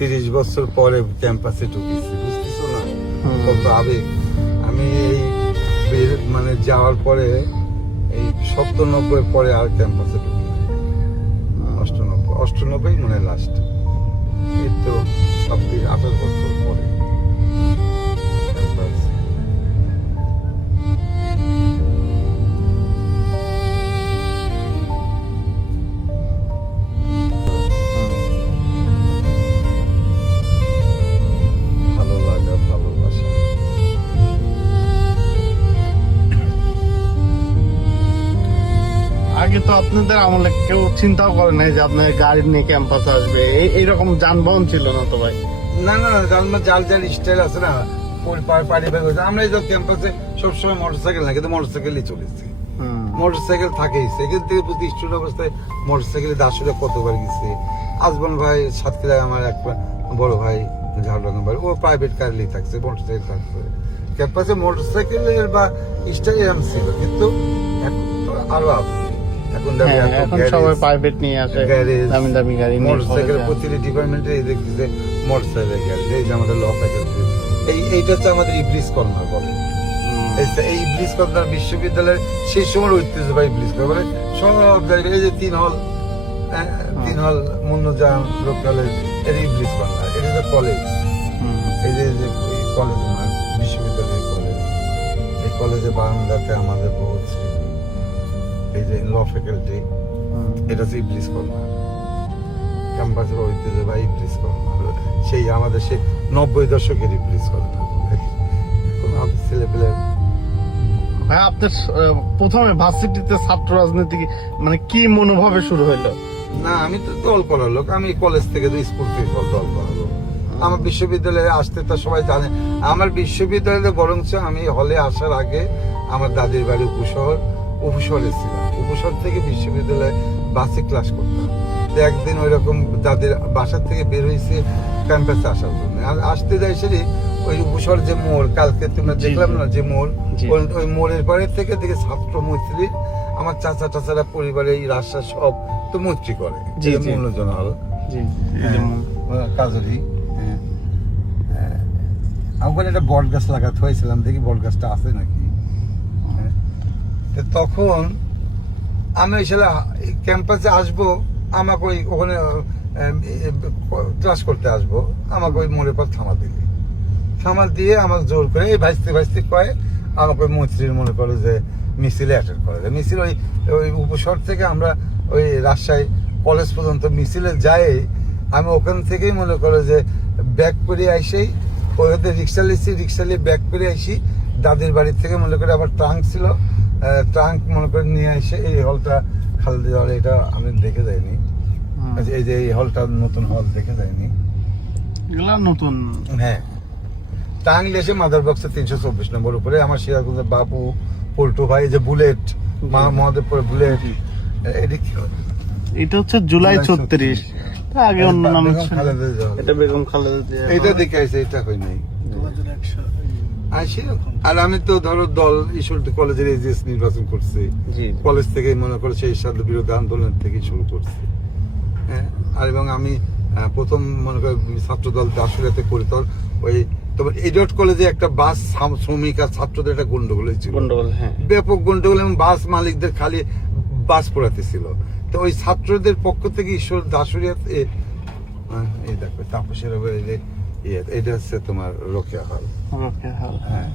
30 বছর পরে ক্যাম্পাসে ঢুকেছি, বুঝতেছো না কত আবেগ। আমি এই মানে যাওয়ার পরে এই 97 পরে আর ক্যাম্পাসে ঢুকি নাই। 98 মানে লাস্ট, এই তো 28 বছর পরে ক্যাম্পাস। ভালো লাগা, ভালোবাসা। আগে তো আপনাদের আমলে কেউ চিন্তাও করে নাই যে আপনার গাড়ি নিয়ে ক্যাম্পাসে আসবে, এইরকম যানবাহন ছিল না তো ভাই। না না না, যার যার স্টাইল আছে না, পারিবারিক হয়েছে। আমরা এই ক্যাম্পাসে সবসময় মোটরসাইকেল না, কিন্তু মোটরসাইকেলই চলেছি। মোটরসাইকেল থাকেই, সেখান থেকে বুঝতে স্টুডেন্ট অবস্থায় মোটরসাইকেলে দাসুরে কতবার গেছে। আজমান ভাই সাতক্ষীরায় আমার এক বড় ভাই ঝাড়গ্রাম বাড়ি, ও প্রাইভেট কারেই থাকছে, মোটরসাইকেল থাকছে। ক্যাম্পাসে মোটরসাইকেলের বা স্টাইল ছিল, কিন্তু এখন তো আরো আধুনিক। এখন সবাই প্রাইভেট নিয়ে আসে, দামি দামি গাড়ি নিয়ে। মোটরসাইকেল প্রতিটি ডিপার্টমেন্টে এই দেখতেছে মোটরসাইকেল গাড়ি। এই যে আমাদের ল ফ্যাকাল্টি, এইটা হচ্ছে আমাদের ইবলিস কর্নার বলে। এই ইবলিস কর্নার বিশ্ববিদ্যালয়ের সেই সময় ঐতিহ্যবাহী ইবলিস কর্নার মানে সব জায়গায়। এই যে 3 হল মুন্নজান লোকালে, এর ইবলিস কর্নার। এটা হচ্ছে কলেজ, এই যে কলেজ বিশ্ববিদ্যালয়ের কলেজ। এই কলেজে বারান্দাতে আমাদের পড়ছে এই যে ল ফ্যাকাল্টি, এটা হচ্ছে ইবলিস কর্নার। ক্যাম্পাসের ঐতিহ্যবাহী ইবলিস কর্নার, সেই আমাদের সেই 90 দশকের ইবলিস কর্নার। এখন আমাদের ছেলেপেলে ভাই, আপনার প্রথমে ভার্সিটিতে ছাত্র রাজনীতি মানে কি মনোভাবে শুরু হইলো? না, আমি তো দল করার লোক। আমি কলেজ থেকে, স্কুল থেকে দল করার লোক। আমার বিশ্ববিদ্যালয়ে আসতে তো সবাই জানে। আমার বিশ্ববিদ্যালয়ে বরঞ্চ আমি হলে আসার আগে আমার দাদির বাড়ি উপশহরে ছিলাম। উপশহর থেকে বিশ্ববিদ্যালয়ে বাসে ক্লাস করতাম। একদিন ওই রকম দাদির বাসার থেকে বের হয়েছে ক্যাম্পাসে আসার জন্য। আসতে যাই সেটি ওই উপশহর যে মোড়, কালকে তোমরা দেখলাম না যে মোড়, ওই মোড়ের পরে থেকে দেখে ছাত্র মৈত্রী, আমার চাচা টাচারা পরিবারে এই রাস্তা সব তো মৈত্রী করে। মূল্যজন হল কাজরি। ওখানে একটা বট গাছ লাগাতে হয়েছিলাম, দেখি বট গাছটা আছে নাকি। তখন আমি আসলে ক্যাম্পাসে আসবো, আমাকে ওই ওখানে ক্লাস করতে আসবো, আমাকে ওই মোড়ের পর থামা দিয়ে আমাকে জোর করে এই ভাইস্তি কয়ে আমাকে ওই মৈত্রীর মনে করে যে মিছিলে অ্যাটেন্ড করে। মিছিল ওই উপশহর থেকে আমরা ওই রাজশাহী কলেজ পর্যন্ত মিছিলে যাই। আমি ওখান থেকেই মনে করে যে ব্যাক করে আসেই ওখানে রিক্সা নিয়ে ব্যাক করে আসি। দাদির বাড়ির থেকে মনে করে আবার ট্রাঙ্ক ছিল, ট্রাঙ্ক মনে করে নিয়ে এসে এই হলটা খালেদা হল, এটা আমি দেখে যাইনি। এই যে এই হলটা নতুন হল, দেখে যাইনি নতুন। হ্যাঁ, টাঙ্গলে এসে মাদার বক্সে 324 নম্বর উপরে আমার সিরাজগঞ্জের বাবু পল্টু ভাই, যে বুলেট মহাদেবপুরে বুলেট। এটা হচ্ছে জুলাই 36, আগে অন্য নাম ছিল, এটা বেগম খালেদা জিয়া। এটা দেখে আসে, এটা হয় নাই 2001 আসি। আর আমি তো ধরো দল ঈশ্বরদী কলেজের এজিএস নির্বাচন করছি, কলেজ থেকে মনে করে সেই সাথে বিরোধী আন্দোলন থেকে শুরু করছি। হ্যাঁ, আর এবং আমি প্রথম মনে করি ছাত্র দল দাসুরিয়াতে করি। তোর ওই তোমার এডওয়ার্ড কলেজে একটা বাস শ্রমিক আর ছাত্রদের একটা গন্ডগোল হয়েছিল, ব্যাপক গন্ডগোল, এবং বাস মালিকদের খালি বাস পড়াতে ছিল। তো ওই ছাত্রদের পক্ষ থেকে ঈশ্বর দাসুরিয়াতে এই দেখো তাপসের এটা হচ্ছে তোমার রোকেয়া হল। হ্যাঁ,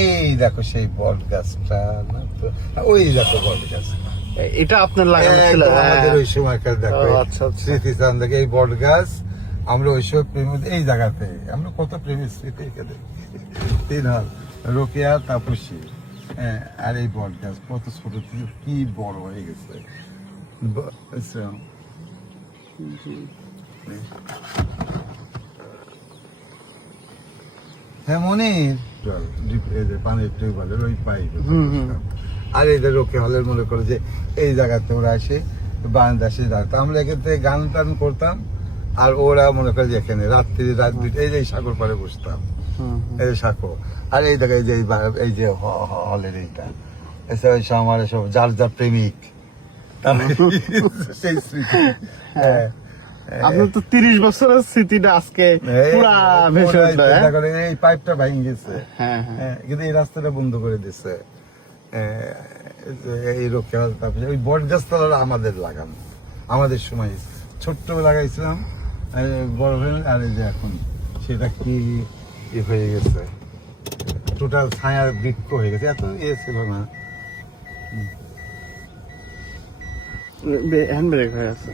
এই দেখো সেই বট গাছটা, ওই দেখো বট গাছ, এটা আপনার লাগানো ছিল আমাদের ওই সময়কার। দেখো স্মৃতিচান, দেখে এই বট গাছ, আমরা ওই সব প্রেম, এই জায়গাতে আমরা কত প্রেমের স্মৃতি। 3 হল রোকেয়া তাপসী, হ্যাঁ, আর এই বট গাছ কত ছোট থেকে কি বড় হয়ে গেছে। হ্যাঁ, মনির পানির টিউবওয়েলের ওই পাইপ। আর এই যে রোকে হলের মনে করে যে এই জায়গাতে ওরা এসে বারান্দা এসে দাঁড়াতো, আমরা এখান থেকে গান টান করতাম। আর ওরা মনে করে যে এখানে রাত 2 এই যে সাগর পাড়ে বসতাম, এই যে সাঁকো। আর এই জায়গায় যে এই যে হলের এইটা, এসব আমার সব যার যার প্রেমিক সেই স্মৃতি। হ্যাঁ, আপনার তো 30 বছরের স্মৃতিটা আজকে পুরা ভেসে উঠলো, হ্যাঁ? দেখো, এই পাইপটা ভেঙে গেছে, হ্যাঁ হ্যাঁ হ্যাঁ, কিন্তু এই রাস্তাটা বন্ধ করে দিচ্ছে। এই রক্ষা, তারপরে ওই বট গাছতলা আমাদের লাগানো, আমাদের সময় ছোট্ট লাগাইছিলাম, বড় হয়ে, আর এই যে এখন সেটা কি হয়ে গেছে, টোটাল ছায়ার বৃক্ষ হয়ে গেছে, এত ছিল না। হ্যান্ড ব্রেক হয়ে আছে।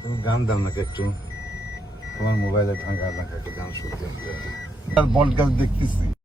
তুমি গান দাও নাকি একটু, তোমার মোবাইলে ঢাকা একটু গান শুনতে, বট গাছ দেখতেছি।